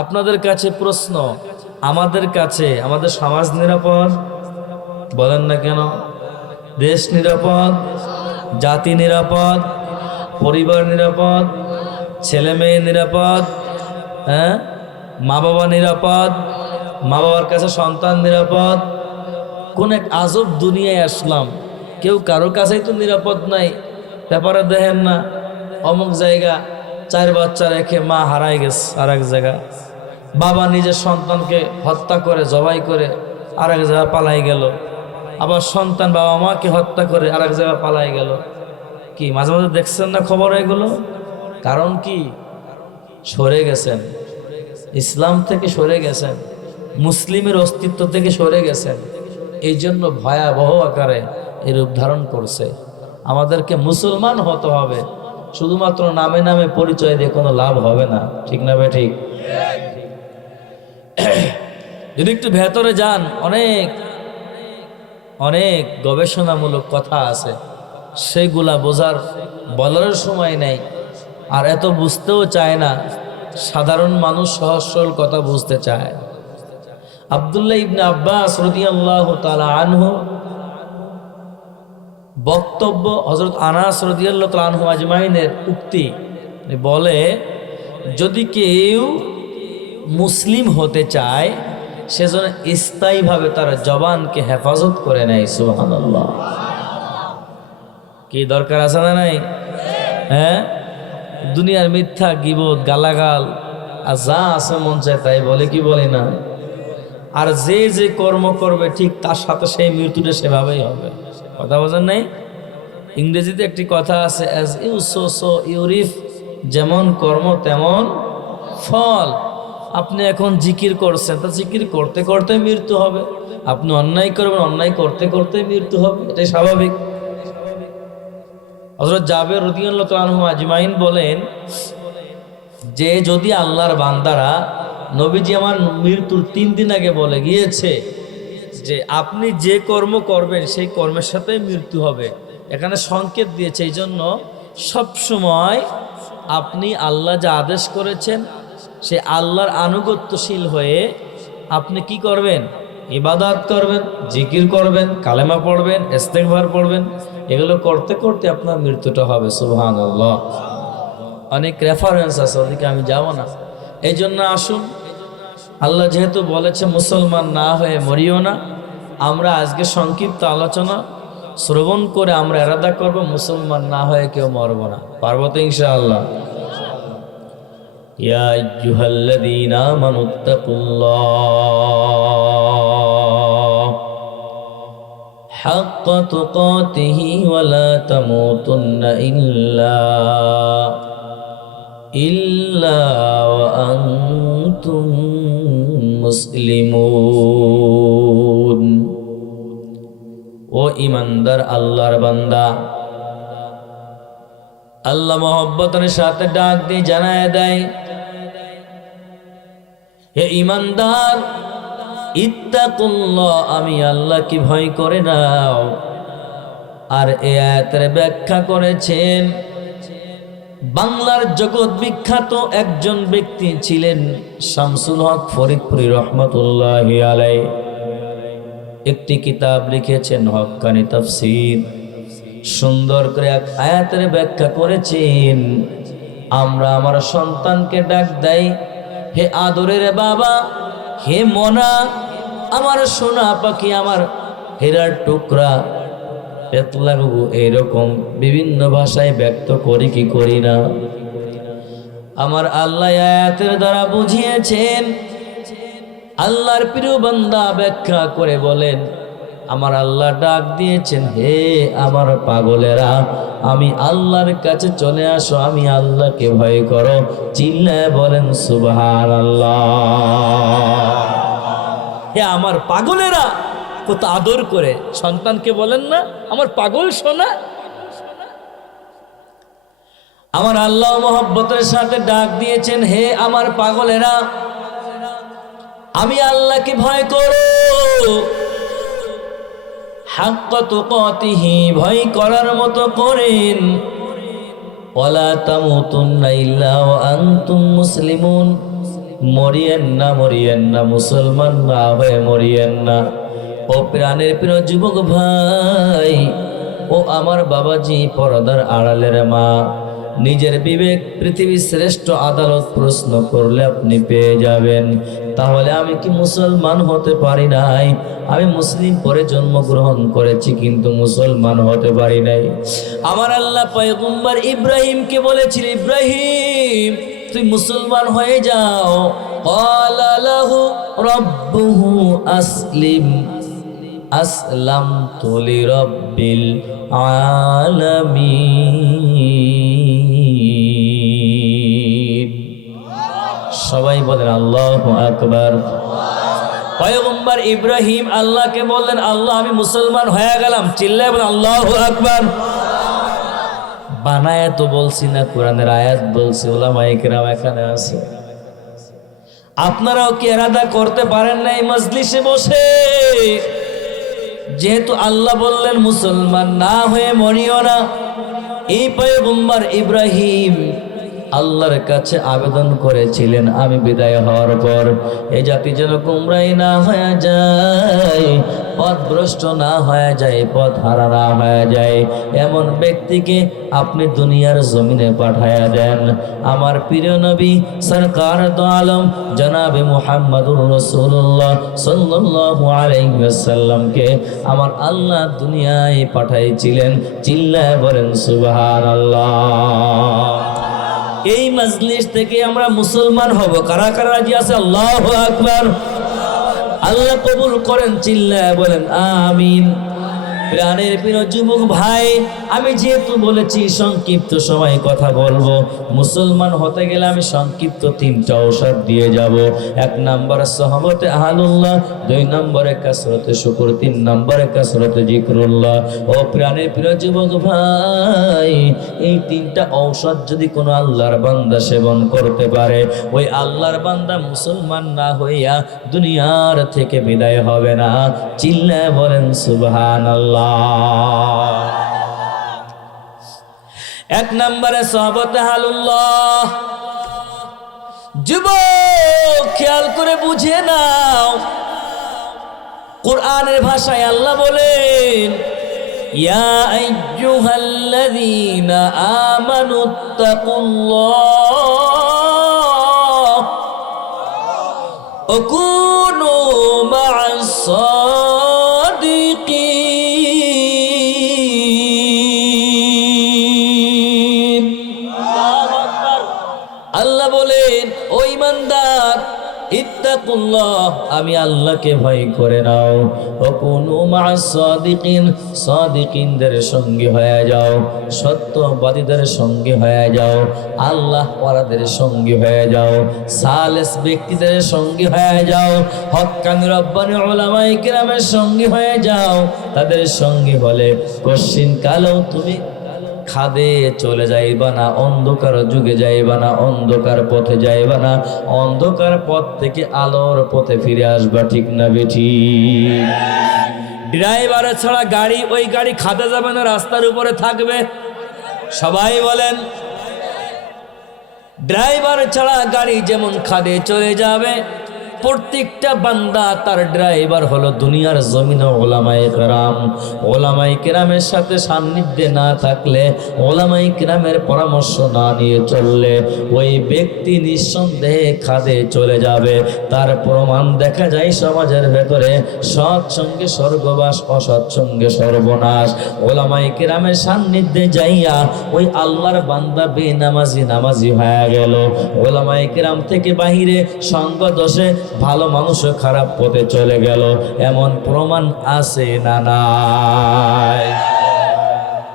আপনাদের কাছে প্রশ্ন, আমাদের কাছে আমাদের সমাজ নিরাপদ? বলেন না কেন? দেশ নিরাপদ, জাতি নিরাপদ, পরিবার নিরাপদ, ছেলে মেয়ে নিরাপদ, হ্যাঁ, মা বাবা নিরাপদ, মা বাবার কাছে সন্তান নিরাপদ। কোন এক আজব দুনিয়ায় আসলাম, কেউ কারো কাছেই তো নিরাপদ নাই। ব্যাপারে দেখেন না, অমুক জায়গা 4 বাচ্চা রেখে মা হারাই গেছে আর এক জায়গা, বাবা নিজের সন্তানকে হত্যা করে জবাই করে আর এক জায়গা পালাই গেল, আবার সন্তান বাবা মাকে হত্যা করে আর এক জায়গা পালাই গেল। কি মাঝে মাঝে দেখছেন না খবর এগুলো? কারণ কি? সরে গেছেন, ইসলাম থেকে সরে গেছেন, মুসলিমের অস্তিত্ব থেকে সরে গেছেন। এই জন্য ভয়াবহ আকারে এর রূপ ধারণ করছে। আমাদেরকে মুসলমান হতে হবে, শুধুমাত্র নামে নামে পরিচয় দিয়ে কোনো লাভ হবে না। ঠিক না ভাই? ঠিক। যদি একটু ভেতরে যান, অনেক অনেক গবেষণামূলক কথা আছে, সেগুলা বোঝার বলার সময় নেই, আর এত বুঝতেও চায় না। সাধারণ মানুষ সহজ সরল কথা বুঝতে চায়। আব্দুল্লাহ ইবনে আব্বাস রাদিয়াল্লাহু তাআলা আনহু বক্তব্য, হযরত আনাস রাদিয়াল্লাহু তাআলা আনহু আজমাইনের উক্তি বলে, যদি কেউ মুসলিম হতে চায় সেজন্য স্থায়ীভাবে তার জবানকে হেফাজত করে নেয়। সুবহানাল্লাহ। কি দরকার আছে না নাই? হ্যাঁ, দুনিয়ার মিথ্যা গীবত গালাগাল আর যা আছে মন চায় তাই বলে, কি বলে না? আর যে যে কর্ম করবে ঠিক তার সাথে সেই মৃত্যুটা সেভাবেই হবে। কথা বোঝেন নাই? ইংরেজিতে একটি কথা আছে, as you sow so you reap, যেমন কর্ম তেমন ফল। আপনি এখন জিকির করছেন, তা জিকির করতে করতে মৃত্যু হবে। আপনি অন্যায় করবেন, অন্যায় করতে করতে মৃত্যু হবে, এটাই স্বাভাবিক। হযরত জাবের রাদিয়াল্লাহু তাআলা আনহু আজমাইন বলেন যে, যদি আল্লাহর বান্দারা, নবীজি আমার মৃত্যুর 3 দিন আগে বলে গিয়েছে যে আপনি যে কর্ম করবেন সেই কর্মের সাথে মৃত্যু হবে, এখানে সংকেত দিয়েছে। এই জন্য সবসময় আপনি আল্লাহ যা আদেশ করেছেন সে আল্লাহর আনুগত্যশীল হয়ে আপনি কি করবেন? ইবাদত করবেন, জিকির করবেন, কালেমা পড়বেন, ইস্তেগফার পড়বেন। এগুলো করতে করতে আপনার মৃত্যুটা হবে। সুবহানাল্লাহ। অনেক রেফারেন্স আছে, ওদিকে আমি যাব না। এই জন্য আসুন, আল্লাহ যেহেতু বলেছে মুসলমান না হয়ে মরিও না, আমরা আজকে সংক্ষিপ্ত আলোচনা শ্রবণ করে আমরা ইরাদা করব মুসলমান না হয়ে কেউ মরব না। পারবো তো ইনশাআল্লাহ? ইয়া আইয়ুহাল্লাযীনা আমানুত্তাকুল্লাহ হাক্কা তুকাতিহি ওয়া লা তামুতুন্না ইল্লা ওয়া আনতুম মুসলিমুন। ও ইমানদার আল্লাহর বান্দা, আল্লাহ মহব্বতের সাথে ডাক দিয়ে জানায় দেয়, হে ইমানদার, ইত্তাকুল্লাহ, আমি আল্লাহকে ভয় করে নাও। আর এই আয়াতের ব্যাখ্যা করেছেন বাংলার জগৎ বিখ্যাত একজন ব্যক্তি ছিলেন শামসুল হক ফরিদপুরি রহমতুল্লাহি আলাইহি। একটি কিতাব লিখেছেন হক্কানি তাফসীর, সুন্দর করে এক আয়াতের ব্যাখ্যা করেছেন। আমরা আমার সন্তানকে ডাক দেই, হে আদরের বাবা, হে মনা, আমার সোনা পাখি, আমার হীরার টুকরা, পেতলাগু, এরকম বিভিন্ন ভাষায় ব্যক্ত করি কি করি না? আমার আল্লাহ আয়াতের দ্বারা বুঝিয়েছেন। আল্লাহর প্রিয় বান্দা ব্যাখ্যা করে বলেন, আমার আল্লাহ ডাক দিয়েছেন, হে আমার পাগলেরা, আমি আল্লাহর কাছে চলে আসো, আমি আল্লাহকে ভয় করো। চিল্লায় বলেন সুবহানাল্লাহ। হে আমার পাগলেরা, কত আদর করে সন্তানকে বলেন না, আমার পাগল সোনা। আমার আল্লাহ মহব্বতের সাথে ডাক দিয়েছেন, হে আমার পাগলেরা, আমি আল্লাহকে ভয় করো। হাক্কা তুকাতিহি, ভয় করার মতো করেন। ওয়ালা তামুতুন্না ইল্লা ওয়া আনতুম মুসলিমুন, মরিয়েন না, মরিয়েন না, মুসলমান না হয়ে মরিয়েন না। ও প্রাণের প্রিয় যুবক ভাই, ও আমার বাবাজি, পর্দার আড়ালের মা, নিজের বিবেক পৃথিবীর শ্রেষ্ঠ আদালত প্রশ্ন করলে আপনি পেয়ে যাবেন। তাহলে আমি কি মুসলমান হতে পারি নাই? আমি মুসলিম পরে জন্মগ্রহণ করেছি কিন্তু মুসলমান হতে পারি নাই। আমার আল্লাহ পয়গম্বর ইব্রাহিমকে বলেছিল, ইব্রাহিম তুই মুসলমান হয়ে যাও। ক্বালা লাহু রাব্বুহু আসলিম, আসলামতু লিরাব্বিল আলামিন। সবাই বলেন আল্লাহু আকবার। পয়গম্বর ইব্রাহিম আল্লাহকে বললেন, আল্লাহ আমি মুসলমান হয়ে গেলাম। চিল্লায় বলেন আল্লাহু আকবার। বানায় তো বলছি না, কোরআনের আয়াত বলছি। ওলামায়ে কেরাম এখানে আছে, আপনারাও কি ইরাদা করতে পারেন না এই মজলিসে বসে? যেহেতু আল্লাহ বললেন মুসলমান না হয়ে মরিও না, এই পয়গম্বর ইব্রাহিম আল্লাহর কাছে আবেদন করেছিলেন, আমি বিদায় হওয়ার পর এই জাতি যেন গুমরাহ না হয়ে যায়, পথভ্রষ্ট না হয়ে যায়, পথ হারা না হয়ে যায়, এমন ব্যক্তিকে আপনি দুনিয়ার জমিনে পাঠায়া দেন। আমার প্রিয় নবী সরকার দো আলম জনাবে মুহাম্মদুর রাসূলুল্লাহ সাল্লাল্লাহু আলাইহি ওয়াসাল্লামকে আমার আল্লাহ দুনিয়ায় পাঠাইছিলেন। চিল্লায় বলেন সুবহানাল্লাহ। এই মজলিস থেকে আমরা মুসলমান হব। কারা কারা রাজি আছে? আল্লাহু আকবার। আল্লাহ কবুল করেন। চিল্লায় বলেন আমিন। প্রাণের প্রিয় যুবক ভাই, আমি যেহেতু বলেছি সংক্ষিপ্ত সময় কথা বলবো, মুসলমান হতে গেলে আমি সংক্ষিপ্ত তিনটা ঔষধ দিয়ে যাব। 1 নম্বরে সহবতে আহলুল্লাহ, 2 নম্বরে কাসরতে শুকর, 3 নম্বরে কাসরতে জিকরুল্লাহ। ও প্রাণের প্রিয় যুবক ভাই, এই তিনটা ঔষধ যদি কোনো আল্লাহর বান্দা সেবন করতে পারে, ওই আল্লাহর বান্দা মুসলমান না হইয়া দুনিয়ার থেকে বিদায় হবে না। চিল্লায় বলেন সুবহানাল্লাহ। 1 নম্বরে সহবতে আহলুল্লাহ। যুবক খেয়াল করে বুঝে নাও, কোরআনের ভাষায় আল্লাহ বলেন, ইয়া আইয়ুহাল্লাযীনা আমানুত্তাকুল্লাহ ওয়া কুনু মা'আস সাদিকিন। আল্লাহ বলেন, ও ঈমানদার, ইত্তাকুল্লাহ, আমি আল্লাহকে ভয় করে নাও। ও কুনু মা'আস সাদিকিন, সাদিকিনদের সঙ্গী হয়ে যাও, সত্যবাদীদের সঙ্গী হয়ে যাও, আল্লাহ ওয়ালাদের সঙ্গী হয়ে যাও, সালেস ব্যক্তিদের সঙ্গী হয়ে যাও, হক্কানি রব্বানি উলামায়ে কিরামের সঙ্গী হয়ে যাও। তাদের সঙ্গী হলে কশিন কালেও তুমি খাদে চলে যাইবা না, অন্ধকার যুগে যাইবা না, অন্ধকার পথে যাইবা না, অন্ধকার পথ থেকে আলোর পথে ফিরে আসবা। ঠিক না বেঠি? ড্রাইভার ছাড়া গাড়ি, ওই গাড়ি খাদে যাবে না, রাস্তার উপরে থাকবে। সবাই বলেন, ড্রাইভার ছাড়া গাড়ি যেমন খাদে চলে যাবে, প্রত্যেকটা বান্দা তার ড্রাইভার হলো দুনিয়ার জমিনে ওলামায়ে কেরাম। ওলামায়ে কেরামের সাথে সান্নিধ্যে না থাকলে, ওলামায়ে কেরামের পরামর্শ না নিয়ে চললে, ওই ব্যক্তি নিঃসন্দেহে খাদে চলে যাবে। তার প্রমাণ দেখা যায় সমাজের ভেতরে, সৎসঙ্গে স্বর্গবাস, অসৎসঙ্গে সর্বনাশ। ওলামায়ে কেরামের সান্নিধ্যে যাইয়া ওই আল্লাহর বান্দা বেনামাজি নামাজি হয়ে গেল। ওলামায়ে কেরাম থেকে বাহিরে সঙ্গ দোষে ভালো মানুষও খারাপ পথে চলে গেল। এমন প্রমাণ আছে না নাই?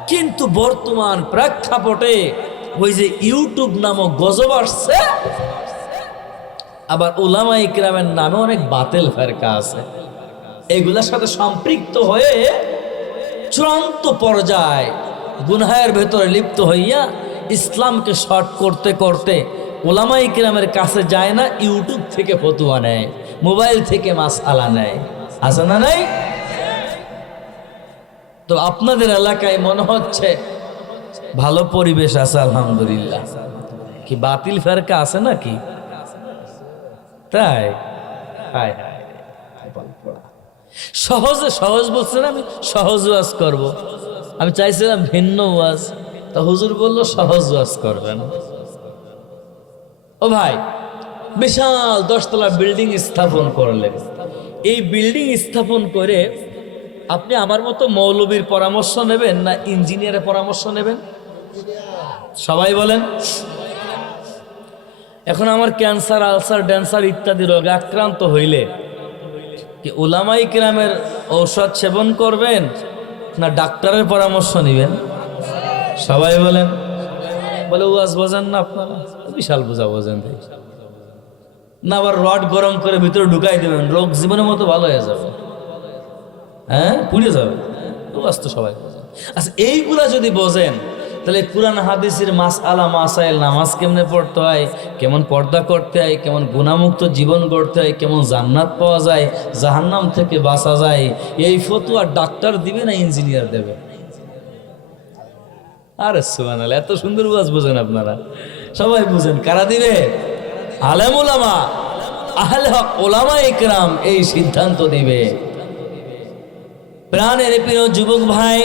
কিন্তু বর্তমান প্রেক্ষাপটে ওই যে ইউটিউব নামক গজব আসছে, আবার উলামায়ে কেরামের নামে অনেক বাতিল ফেরকা আছে। এগুলোর সাথে সম্পৃক্ত হয়ে চূড়ান্ত পর্যায়ে গুনাহের ভেতরে লিপ্ত হইয়া ইসলামকে শর্ট করতে করতে ওলামায়ে কেরামের কাছে যায় না, ইউটিউব থেকে ফতোয়া নেয়, মোবাইল থেকে মাসআলা নেয়। আছে না নাই? তো আপনাদের এলাকায় মনে হচ্ছে ভালো পরিবেশ আছে, আলহামদুলিল্লাহ। কি বাতিল ফেরকা আছে নাকি? তাই হায় হায় কপাল পোড়া। সহজে সহজ বলছেন, আমি সহজ ওয়াজ করব। আমি চাইছিলাম ভিন্ন ওয়াজ, তা হুজুর বলল সহজ ওয়াজ করবেন। ও ভাই, বিশাল 10 তলা বিল্ডিং স্থাপন করলেন। এই বিল্ডিং স্থাপন করে আপনি আমার মতো মৌলবীর পরামর্শ নেবেন না ইঞ্জিনিয়ারের পরামর্শ নেবেন? সবাই বলেন। এখন আমার ক্যান্সার, আলসার, ড্যান্সার ইত্যাদি রোগে আক্রান্ত হইলে কি উলামায়ে কিরামের ঔষধ সেবন করবেন না ডাক্তারের পরামর্শ নেবেন? সবাই বলেন। বলে ওয়াজ বোঝেন না আপনারা? বিশাল বোঝা বোঝেন না। আবার রড গরম করে ভিতরে ঢুকাই দেবেন, রোগ জীবনের মতো ভালো হয়ে যাবে, হ্যাঁ পুড়ে যাবে। ওয়াজ তো সবাই বোঝেন। আচ্ছা, এইগুলা যদি বোঝেন তাহলে কুরআন হাদিসের মাসআলা মাসাইল, নামাজ কেমনে পড়তে হয়, কেমন পর্দা করতে হয়, কেমন গুনাহমুক্ত জীবন গড়তে হয়, কেমন জান্নাত পাওয়া যায়, জাহান্নাম থেকে বাঁচা যায়, এই ফতোয়া ডাক্তার দিবে না ইঞ্জিনিয়ার দেবে? আরে সুবহানাল্লাহ, এত সুন্দর ওয়াজ বোঝেন আপনারা, সবাই বুঝেন। কারা দিবে? আলেম উলামা, আহলে হক উলামায়ে কিরাম এই সিদ্ধান্ত দিবে। প্রাণের প্রিয় যুবক ভাই,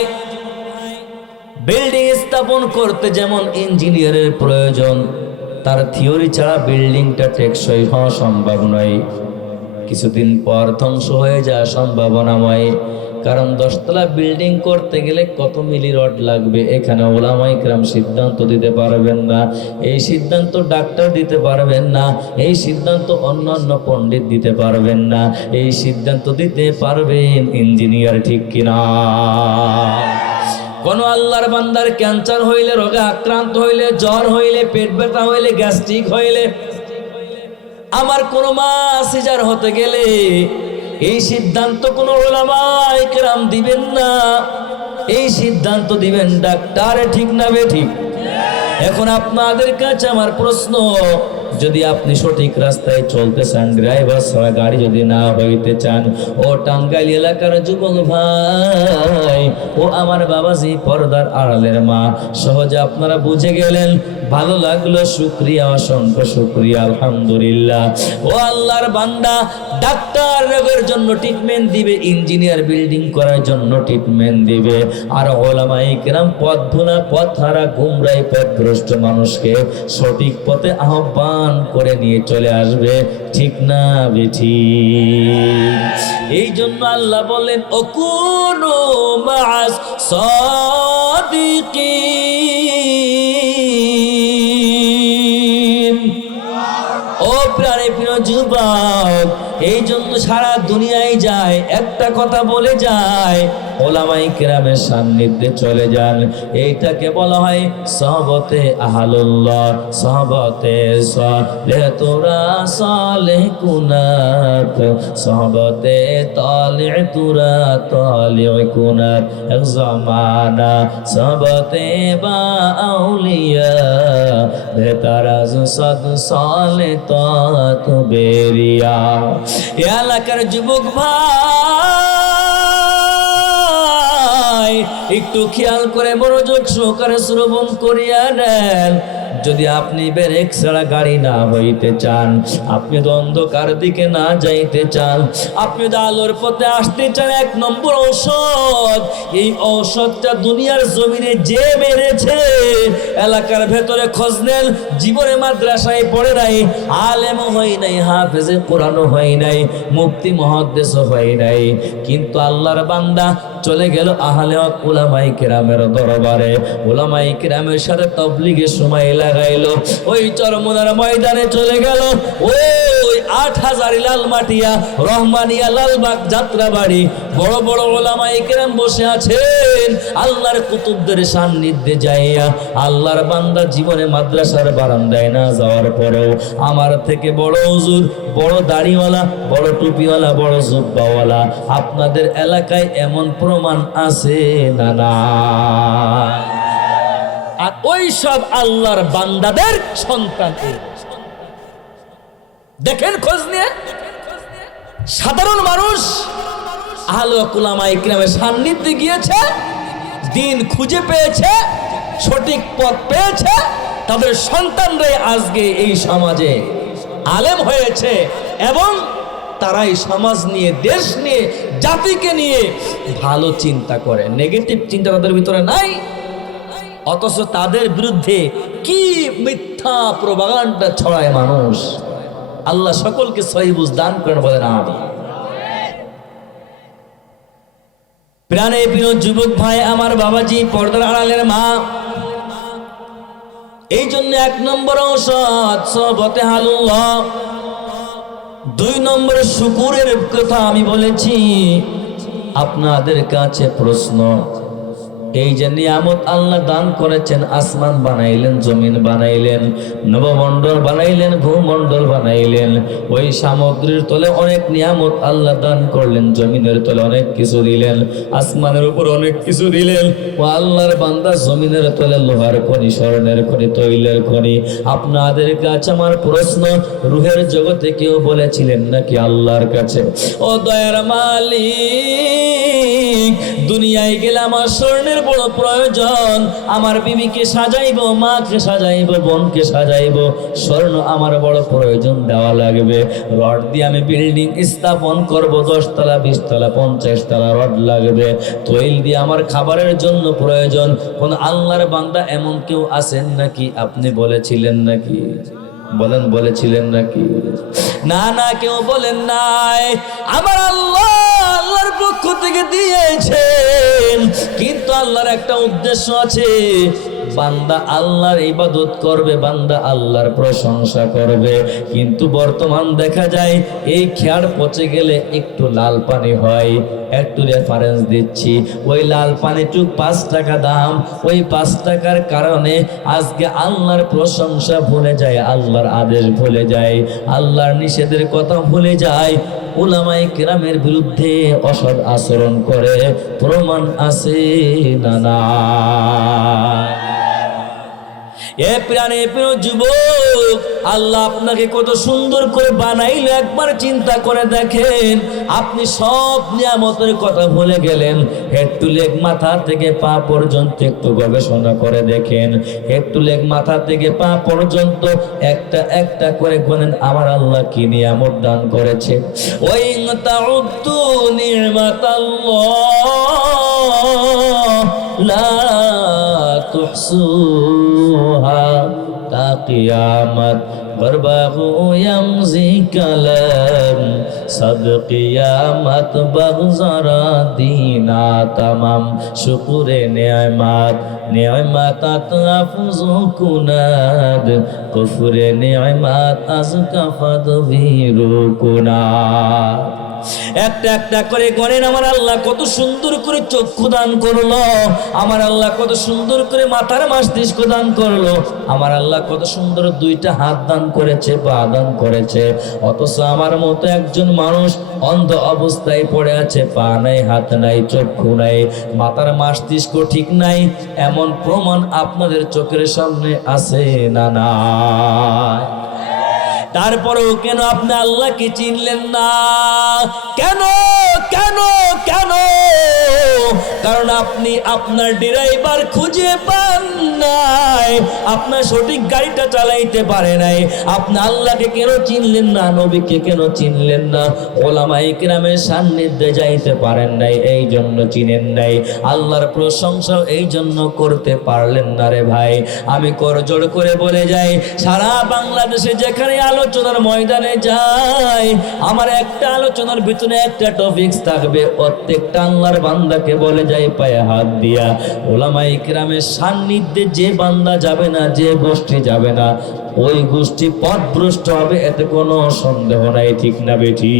বিল্ডিং স্থাপন করতে যেমন ইঞ্জিনিয়ারের প্রয়োজন, তার থিওরি ছাড়া বিল্ডিংটা টেকসই হওয়া সম্ভব নয়, কিছুদিন পর ধ্বংস হয়ে যাওয়া সম্ভাবনাময়। কারণ 10 তলা বিল্ডিং করতে গেলে কত মিলি রড লাগবে, এখানে উলামায়ে কিরাম সিদ্ধান্ত দিতে পারবেন না। এই সিদ্ধান্ত ডাক্তার দিতে পারবেন না, এই সিদ্ধান্ত অন্যান্য পণ্ডিত দিতে পারবেন না, এই সিদ্ধান্ত দিতে পারবেন ইঞ্জিনিয়ার, ঠিক কিনা? কোন আল্লাহর বান্দার ক্যান্সার হইলে, রোগে আক্রান্ত হইলে, জ্বর হইলে, পেট ব্যথা হইলে, গ্যাস্ট্রিক হইলে, আমার কোন মা সিজার হতে গেলে এই সিদ্ধান্ত কোন উলামায়ে কিরাম দিবেন না, এই সিদ্ধান্ত দিবেন ডাক্তার, ঠিক না বেঠিক? এখন আপনাদের কাছে আমার প্রশ্ন, যদি আপনি সঠিক রাস্তায় চলতে চান, ড্রাইভার ছাড়া গাড়ি যদি না হইতে চান, ও টাঙ্গাইল এলাকার যুবক ভাই, ও আমার বাবাজি, পর্দার আড়ালের মা, সহজে আপনারা বুঝে গেলেন, ভালো লাগলো, শুকরিয়া, অসংখ্য শুকরিয়া, আলহামদুলিল্লাহ। ও আল্লাহর বান্দা, ডাক্তার রোগের জন্য ট্রিটমেন্ট দিবে, ইঞ্জিনিয়ার বিল্ডিং করার জন্য ট্রিটমেন্ট দিবে, আর উলামায়ে কিরাম পথ ভোলা, পথ হারা, গুমরাহ, পথভ্রষ্ট মানুষকে সঠিক পথে আহ্বান করে নিয়ে চলে আসবে, ঠিক না বেঠিক? এই জন্য আল্লাহ বলেন, ওকুনু মা'আস সাদিকিন। ও প্রাণে প্রিয় যুবক, এই জন্য সারা দুনিয়ায় যায়, একটা কথা বলে যায়, উলামায়ে কিরামের সান্নিধ্যে চলে যান। এইটাকে বলা হয় সহবতে আহলুল্লাহ, সহবতে সালেহতুরা সালেহ কুনাত, সহবতে তালিতুরা তালিউ কুনাত, এক জামানা সহবতে বা আউলিয়া, বেতারাজ সাদ সালে তাত বেরিয়া। এলাকার যুবক ভাই, একটু খেয়াল করে মনোযোগ সহকারে শ্রবণ করিয়া নেন। যদি আপনি ব্রেক ছাড়া গাড়ি না হইতে চান, আপনি অন্ধকার দিকে না যাইতে চান, আপনি আলোর পথে আসতে চান, 1 নম্বর ঔষধ, এই ঔষধটা দুনিয়ার জমিনে যে মেরেছে, এলাকার ভেতরে খোঁজ নেন, জীবনে মাদ্রাসায় পড়ে নাই, আলেম হয় নাই, হাফেজে কোরআনও হয় নাই, মুফতি মুহাদ্দিসও হয় নাই, কিন্তু আল্লাহর বান্দা চলে গেল আহলে হক উলামায়ে কিরামের দরবারে, উলামায়ে কিরামের সাথে তাবলীগের সময় লাগাইলো, ওই চরমোনার ময়দানে চলে গেল, ওই 8000 লালমাটিয়া, রহমানিয়া, লালবাগ, যাত্রাবাড়ি, বড় বড় উলামায়ে কিরাম বসে আছেন, আল্লাহর কুতুবদের সান্নিধ্যে যাইয়া আল্লাহর বান্দা জীবনে মাদ্রাসার বারান্দায় না যাওয়ার পরেও আমার থেকে বড় হুজুর, বড় দাড়িওয়ালা, বড় টুপিওয়ালা, বড় জুব্বাওয়ালা আপনাদের এলাকায় এমন প্রমাণ আছে না? না। আর ওই সব আল্লাহর বান্দাদের সন্তান, দেখেন খোঁজ নিয়ে, সাধারণ মানুষ আহলে হক উলামায়ে কিরামের সান্নিধ্যে গিয়েছে, দিন খুঁজে পেয়েছে, সঠিক পথ পেয়েছে, তাদের সন্তানরাই আজকে এই সমাজে আলেম হয়েছে এবং তারাই সমাজ নিয়ে, দেশ নিয়ে, জাতিকে নিয়ে ভালো চিন্তা করে, নেগেটিভ চিন্তা তাদের ভিতরে নাই। অথচ তাদের বিরুদ্ধে কি মিথ্যা প্রোপাগান্ডা ছড়ায় মানুষ। আল্লাহ সকলকে সহিহ বুঝ দান করেন, বলেন আমিন। প্রাণে প্রিয় যুবক ভাই আমার, বাবাজি, পর্দার আড়ালের মা, এই জন্য 1 নম্বর ঔষধ সহবতে হালুল্লাহ, 2 নম্বর শুকুরের কথা আমি বলেছি। আপনাদের কাছে প্রশ্ন, এই যে নিয়ামত আল্লাহ দান করেছেন, আসমান বানাইলেন, জমিন বানাইলেন, নবমণ্ডল বানাইলেন, ভূমণ্ডল বানাইলেন, ওই সামগ্রীর তলে অনেক নিয়ামত আল্লাহ দান করলেন, জমিনের তলে অনেক কিছু দিলেন, আসমানের উপর অনেক কিছু দিলেন। ও আল্লাহর বান্দা, জমিনের তলে লোহার খনি, স্বর্ণের খনি, তৈলের খনি। আপনাদের কাছে আমার প্রশ্ন, রুহের জগতে কেউ বলেছিলেন নাকি আল্লাহর কাছে, ও দয়ার মালিক, দুনিয়ায় গেলে আমার স্বর্ণের বড় প্রয়োজন, আমার বিবিকে সাজাইবো, মাকে সাজাইবো, বোনকে সাজাইবো, স্বর্ণ আমার বড় প্রয়োজন, দেওয়া লাগবে। রড দিয়ে আমি বিল্ডিং স্থাপন করব, 10 তলা, 20 তলা, 50 তলা রড লাগবে। তৈল দিয়ে আমার খাবারের জন্য প্রয়োজন। কোন আল্লাহর বান্দা এমন কেউ আছেন নাকি? আপনি বলেছিলেন নাকি? বলেন, বলেছিলেন নাকি? না না, কেউ বলেন নাই। আমার আল্লাহ আল্লাহর পক্ষ থেকে দিয়েছেন, কিন্তু আল্লাহর একটা উদ্দেশ্য আছে। বান্দা আল্লাহর ইবাদত করবে, বান্দা আল্লাহর প্রশংসা করবে। কিন্তু বর্তমান দেখা যায় এই খেয়ার পচে গেলে একটু লাল পানি হয়। একটু রেফারেন্স দিচ্ছি, ওই লাল পানিটুক 5 টাকা দাম। ওই 5 টাকার কারণে আজকে আল্লাহর প্রশংসা ভুলে যায়, আল্লাহর আদেশ ভুলে যায়, আল্লাহর নিষেধের কথা ভুলে যায়। উলামায়ে কেরামের বিরুদ্ধে অসৎ আচরণ করে, প্রমাণ আছে না না? এ প্রাণে প্রিয় যুবক, আল্লাহ আপনাকে কত সুন্দর করে বানাইলো, একবার চিন্তা করে দেখেন। আপনি সব নিয়ামতের কথা ভুলে গেলেন। হেড টু লেগ, মাথা থেকে পা পর্যন্ত একটু গবেষণা করে দেখেন। হেড টু লেগ, মাথা থেকে পা পর্যন্ত একটা একটা করে গুনেন, আমার আল্লাহ কি নিয়ামত দান করেছে। ওই তাউদ্দু নি'মাতাল্লাহ লা তুহসুহা তা কিয়ামত বরবাহু ইয়ামজি কালাম সব কিয়ামত বগজরা দিনা তামাম শুকুরে নিয়ামত নিয়ামত আফজু কুনাদ কুফরে নিয়ামত আজকা ফাদবিরু কুনাদ। একটা একটা করে গণেন, আমার আল্লাহ কত সুন্দর করে চক্ষু দান করলো, আমার আল্লাহ কত সুন্দর করে মাথার মস্তিষ্ক দান করলো, আমার আল্লাহ কত সুন্দর 2টা হাত দান করেছে, পা দান করেছে। অথচ আমার মতো একজন মানুষ অন্ধ অবস্থায় পড়ে আছে, পা নাই, হাত নাই, চক্ষু নাই, মাথার মস্তিষ্ক ঠিক নাই। এমন প্রমাণ আপনাদের চোখের সামনে আছে না না? তারপরেও কেন আপনি আল্লাহকে চিনলেন না? কেন কেন কেন? কারণ আপনি আপনার ড্রাইভার খুঁজে পান নাই, আপনার সঠিক গাড়িটা চালাইতে পারে নাই। আপনি আল্লাহকে কেন চিনলেন না? নবীকে কেন চিনলেন না? ওলামায়ে কেরামের সান্নিধ্যে যাইতে পারেন নাই, এই জন্য চিনেন নাই। আল্লাহর প্রশংসা এই জন্য করতে পারলেন না রে ভাই। আমি করজোড় করে বলে যাই, সারা বাংলাদেশে যেখানে আলোচনার ময়দানে যাই, আমার একটা আলোচনার ভিতরে একটা টপিকস থাকবে, প্রত্যেকটা আল্লাহর বান্দাকে বলে যাই পায়ে হাত দিয়া, ওলামায়ে কেরামের সান্নিধ্যে যে বান্দা যাবে না, যে গোষ্ঠী যাবে না, ওই গোষ্ঠী পথভ্রষ্ট হবে, এতে কোনো সন্দেহ নাই। ঠিক না বেঠি?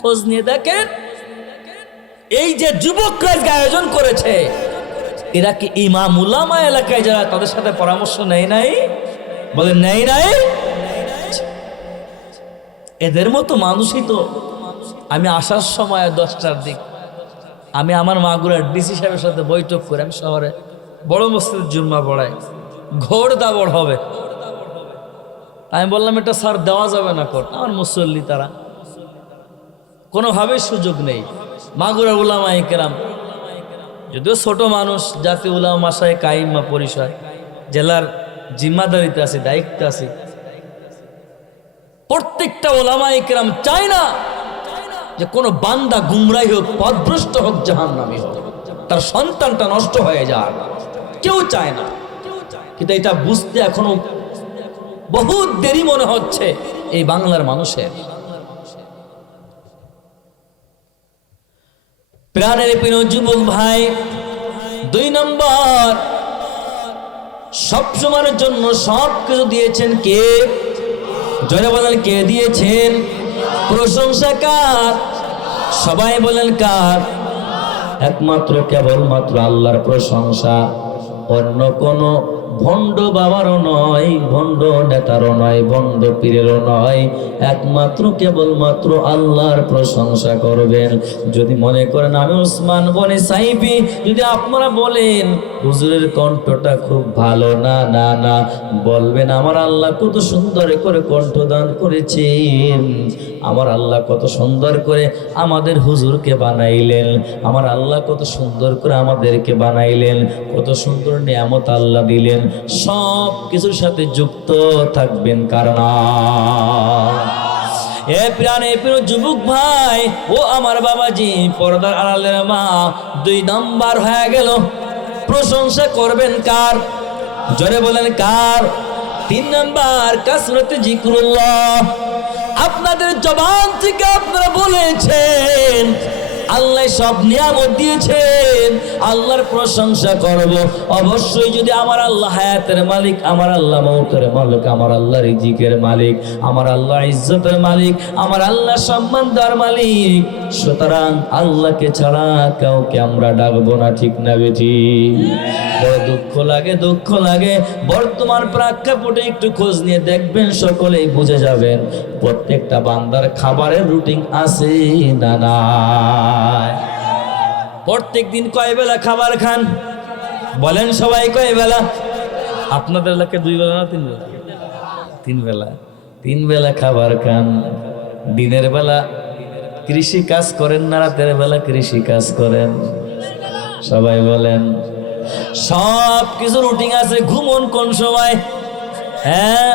খোঁজ নিয়ে দেখেন, এই যে যুবকরা আয়োজন করেছে, এরা কি ইমাম উলামা এলাকায় যারা, তাদের সাথে পরামর্শ নেয় নাই? বলেন নেই নাই? এদের মতো মানুষই তো। আমি আসার সময় 10টার দিক আমি আমার মাগুরার ডিসি সাহেবের সাথে বৈঠক করে, আমি শহরে বড় মসজিদের জুম্মা পড়াই, ঘোর দাবড় হবে। আমি বললাম এটা স্যার দেওয়া যাবে না কোট, আমার মুসল্লি তারা, কোনোভাবেই সুযোগ নেই। মাগুরার উলামায়ে কেরাম, যদিও ছোট মানুষ, জাতীয় উলামা মাসায়ে কাইমা পরিষদ, জেলার জিম্মাদারিতে আছে, দায়িত্বে আছে, প্রত্যেকটা ওলামায়ে কেরাম চায় না যে কোনো বান্দা গুমরাই হোক, পথভ্রষ্ট হোক, জাহান্নামী হোক, তার সন্তানটা নষ্ট হয়ে যায়, কেউ চায় না। কিন্তু এটা বুঝতে এখনো বহুত দেরি মনে হচ্ছে এই বাংলার মানুষের। প্রাণের প্রিয় যুবক ভাই, 2 নম্বর, সবসময়ের জন্য সব কিছু দিয়েছেন কে? জোরে বলেন, কে দিয়েছেন? প্রশংসা কার? সবাই বলেন কার? একমাত্র কেবলমাত্র আল্লাহর প্রশংসা। অন্য কোন ভণ্ড বাবারও নয়, ভণ্ড নেতারও নয়, ভণ্ড পীরেরও নয়, একমাত্র কেবলমাত্র আল্লাহর প্রশংসা করবেন। যদি মনে করেন আমি ওসমান বনে সাইফি, যদি আপনারা বলেন হুজুরের কণ্ঠটা খুব ভালো, না না না, বলবেন আমার আল্লাহ কত সুন্দর করে কণ্ঠদান করেছেন, আমার আল্লাহ কত সুন্দর করে আমাদের হুজুরকে বানাইলেন, আমার আল্লাহ কত সুন্দর করে আমাদেরকে বানাইলেন, কত সুন্দর নিয়ামত আল্লাহ দিলেন। সব কিছুর সাথে যুক্ত থাকবেন কারণ এ প্রাণে প্রিয় যুবক ভাই ও আমার বাবাজি, পর্দার আড়ালের মা, 2 নাম্বার হয়ে গেল প্রশংসা করবেন কার? জোরে বলেন কার? 3 নাম্বার কাসরতে জিকরুল্লাহ। আপনাদের জবান থেকে আপনারা বলেছেন আল্লাহ সব নিয়ামত দিয়েছেন, আল্লাহর প্রশংসা করব। অবশ্যই যদি আমার আল্লাহ হায়াতের মালিক, আমার আল্লাহ মৌতের মালিক, আমার আল্লাহ রিজিকের মালিক, আমার আল্লাহ ইজ্জতের মালিক, আমার আল্লাহ সম্মান দেওয়ার মালিক, সুতরাং আল্লাহকে ছাড়া কাউকে আমরা ডাকবো না, ঠিক না বেটি? বড় দুঃখ লাগে, দুঃখ লাগে। বর্তমান প্রেক্ষাপটে একটু খোঁজ নিয়ে দেখবেন, সকলেই বুঝে যাবেন প্রত্যেকটা বান্দার খাবারের রুটিন আছে না নাই? প্রত্যেক দিন কয় বেলা খাবার খান? বলেন সবাই কয় বেলা? আপনাদের এলাকায় 2 বেলা না 3 বেলা? 3 বেলা। 3 বেলা খাবার খান। দিনের বেলা কৃষি কাজ করেন না, রাতের বেলা কৃষি কাজ করেন? সবাই বলেন। সব কিছু রুটিন আছে। ঘুমন কোন সময়? হ্যাঁ,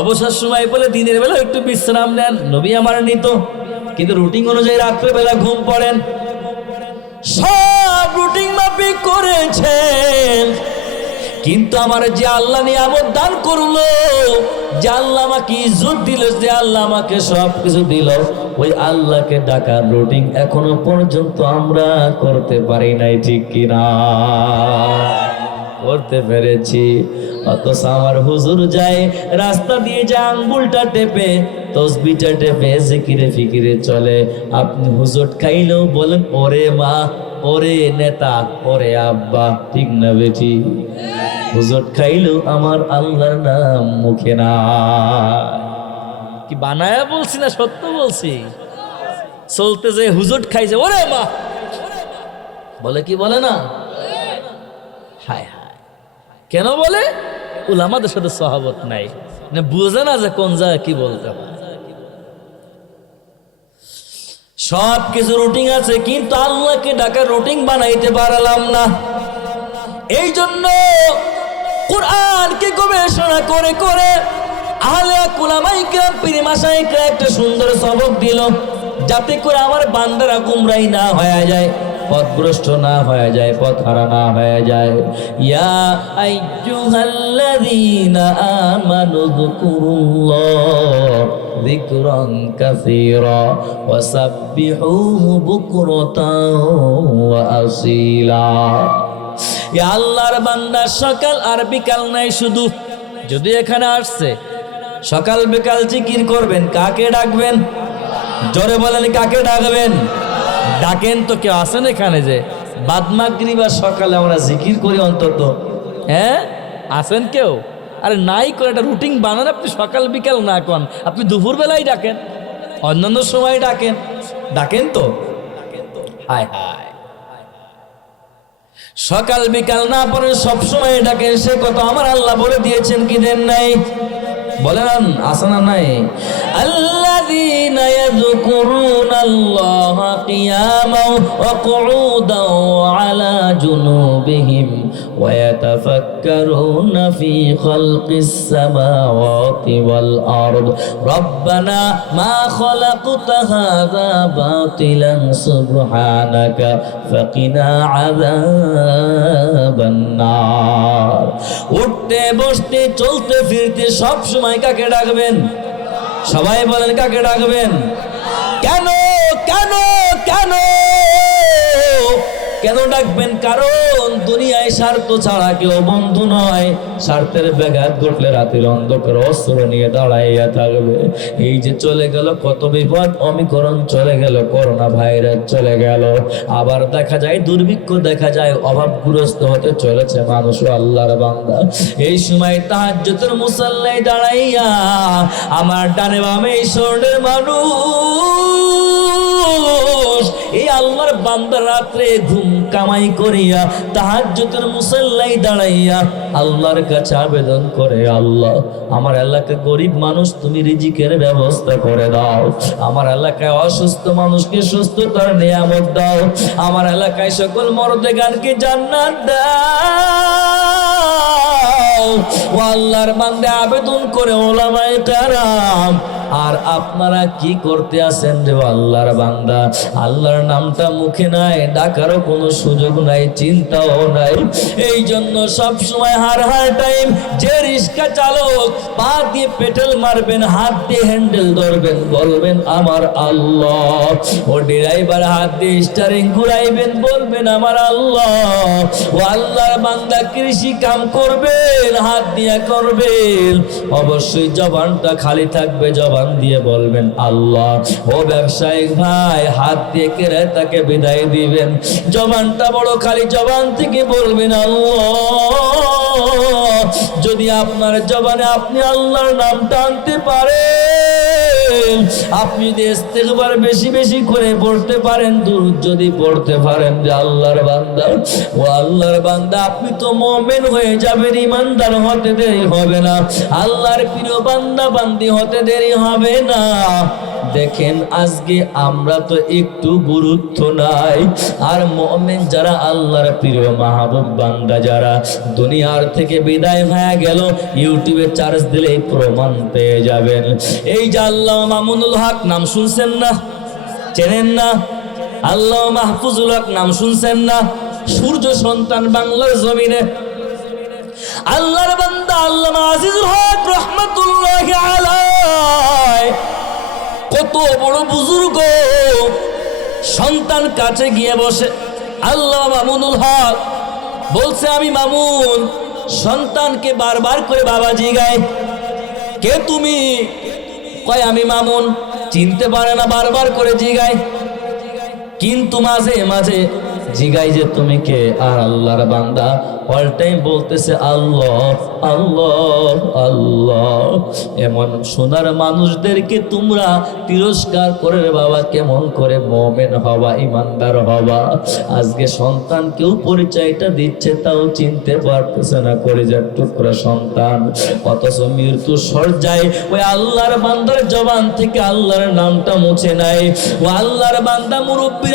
অবসর সময় বলে দিনের বেলা একটু বিশ্রাম নেন, নবী আমার নিত, কিন্তু রুটিন অনুযায়ী রাত্রে বেলা ঘুম পড়েন। সব রুটিন মাফিক করেছেন, কিন্তু আমার যে আল্লাহ নিয়ামত দান করলো, যে আল্লাহ আমাকে ইজ্জত দিল, যে আল্লাহ আমাকে সব কিছু দিল, ওই আল্লাহকে ডাকার রুটিন এখনো পর্যন্ত আমরা করতে পারি নাই, ঠিক কিনা? করতে পেরেছি। অথচ আমার হুজুর যায় রাস্তা দিয়ে, যে আঙ্গুলটা টেপে, তসবিটা টেপে জিকিরে ফিকিরে চলে। আপনি হুজুর খাইলেও বলেন ওরে মা, ওরে নেতা, ওরে আব্বা, ঠিক না বেটি? হুজুর খাইলেও আমার আল্লাহর নাম মুখে না। কি বানায়া বলছি না সত্য বলছি? চলতে যে হুজুর খাইছে ওরে মা বলে, কি বলে না? হায় হায়, কেন বলে? উলামাদের সাথে সহবত নাই, না বুঝে না যে কোন জায়গায় কি বলতে হয়। সব কিছু রুটিন আছে, কিন্তু আল্লাহকে ডাকার রুটিন বানাইতে পারলাম না। এই জন্য কোরআনকে গবেষণা করে করে আহলে উলামায়ে কেরাম, পীর মাশায়েখ একটা সুন্দর সবক দিল, যাতে করে আমার বান্দারা গুমরাহি না হয়ে যায়, পথভ্রষ্ট না হয়ে যায়, পথ হারা না হয়ে যায়। ইয়া আইয়ুহাল্লাযীনা আমানু যকুরুল্লাহ যিকরান কাসীরা ওয়া সাব্বিহুহু বুকরাতান ওয়া আসীলা। ইয়া আল্লাহর বান্দা, সকাল আর বিকাল নাই শুধু, যদি এখানে আসছে সকাল বিকাল জিকির করবেন, কাকে ডাকবেন? জোরে বলেন, কাকে ডাকবেন? ডাকেন তো কেউ আছেন এখানে যে বাদ মাগরিব বা সকালে আমরা জিকির করি অন্তত? হ্যাঁ, আছেন কেউ? আরে নাই করে একটা রুটিন বানান। আপনি সকাল বিকাল না কোন, আপনি দুপুর বেলায় ডাকেন, অন্যান্য সময় ডাকেন, ডাকেন তো? হায় হায়, সকাল বিকাল না পরে সব সময় ডাকেন, সে কথা আমার আল্লাহ বলে দিয়েছেন কি দেন নাই? বলেন আছে না নাই? আল্লাযীনা ইয়াযকুরুনাল্লাহা কিয়ামান ওয়া কুউদান ওয়া আলা জুনুবিহিম ويتفكرون في خلق السماوات والأرض ربنا ما خلقت هذا باطلا سبحانك فقنا عذاب النار উঠতে বসতে চলতে ফিরতে সব সময় কাকে ডাকবেন? সবাই বলেন কাকে ডাকবেন? কেন কেন কেন কেন ডাকবেন? কারণ দুনিয়ায় স্বার্থ ছাড়া কেউ বন্ধু নয়। স্বার্থের ব্যাঘাত ঘটলে রাতের অন্ধকার অস্ত্র নিয়ে দাঁড়াইয়া থাকবে। এই যে চলে গেল কত বিপদ, অমিক্রণ চলে গেল, করোনা ভাইরাস চলে গেল, আবার দেখা যায় দুর্ভিক্ষ, দেখা যায় অভাবগ্রস্ত হতে চলেছে মানুষ ও আল্লাহর বান্দা। এই সময় তাহাজ্জুদের মুসাল্লায় দাঁড়াইয়া আমার ডানে বামে এই স্বর্ণের মানুষ এই আল্লাহর বান্দা রাত্রে ঘুম কামাই করিয়া তাহাজ্জুদের মুসাল্লায় দাঁড়াইয়া আল্লাহর কাছে আবেদন করে, আল্লাহ আমার এলাকায় গরিব মানুষ তুমি রিজিকের ব্যবস্থা করে দাও, আমার এলাকায় অসুস্থ মানুষকে সুস্থতার নিয়ামত দাও, আমার এলাকায় সকল মর্দেগানকে জান্নাত দাও। ও আল্লাহর বান্দা আবেদন করে ওলামায়ে কেরাম, আর আপনারা কি করতে আছেন রে আল্লাহর বান্দা? আল্লাহর নামটা মুখে নাই, ডাকারও কোনো সুযোগ নাই, চিন্তাও নাই। এই জন্য সব সময় হার টাইম যে রিক্সা চালক পা দিয়ে পেডেল মারবেন, হাত দিয়ে হ্যান্ডেল ধরবেন, বলবেন আমার আল্লাহ। ও ড্রাইভার হাত দিয়ে স্টিয়ারিং ঘুরাইবেন, বলবেন আমার আল্লাহ। ও আল্লাহর বান্দা কৃষি কাম করবেন, হাত দিয়ে করবেন, অবশ্যই জবানটা খালি থাকবে, জবান দিয়ে বলবেন আল্লাহ। ও ব্যবসায়িক ভাই, হাত দিয়ে ক্রেতাকে বিদায় দিবেন, জবানটা বড় খালি, জবান থেকে বলবেন আল্লাহ। যদি আপনার জবানে আপনি আল্লাহর নাম টানতে পারেন, আপনি যদি ইস্তেগফার বেশি বেশি করে পড়তে পারেন, দুরূদ যদি পড়তে পারেন, যে আল্লাহর বান্দা, ও আল্লাহর বান্দা আপনি তো মুমিন হয়ে যাবেন, ইমানদার হতে দেরি হবে না, আল্লাহর প্রিয় বান্দা বান্দি হতে দেরি হবে না। দেখেন আজকে আমরা তো একটু গুরুত্ব নাই, আর মুমিন যারা আল্লাহর প্রিয় মাহবুব বান্দা যারা দুনিয়ার থেকে বিদায় হয়ে গেল, ইউটিউবে চার্জ দিলেই প্রমাণ পেয়ে যাবেন। এই যে আল্লামা মামুনুল হক নাম শুনছেন না? চেনেন না? আল্লামা মাহফুজুল হক নাম শুনছেন না? সূর্য সন্তান বাংলার জমিনে আল্লাহর বান্দা আল্লামা আজিজুল হক রাহমাতুল্লাহি আলাইহি কত বড় বুজুর্গ, সন্তান কাছে গিয়ে বসে, আল্লামা মামুনুল হক বলছে আমি মামুন। সন্তানকে বারবার করে বাবা জিগায়, কে তুমি? কয় আমি মামুন। চিনতে পারে না, বারবার করে জিগায়, কিন্তু মাঝে মাঝে জিগাই যে তুমি কে? আর আল্লাহর বান্দা অল টাইম বলতেছে আল্লাহ আল্লাহ আল্লাহ। এমন সোনার মানুষদেরকে তোমরা তিরস্কার করে বাবা, কেমন করে মুমিন হবা, ইমানদার হবা? আজকে সন্তান কেউ পরিচয়টা দিচ্ছে, তাও চিনতে পারতেছে না, কলিজার টুকরা সন্তান, অথচ মৃত্যু সজ্জায় ওই আল্লাহর বান্দার জবান থেকে আল্লাহর নামটা মুছে নাই। ও আল্লাহর বান্দা মুরব্বীরা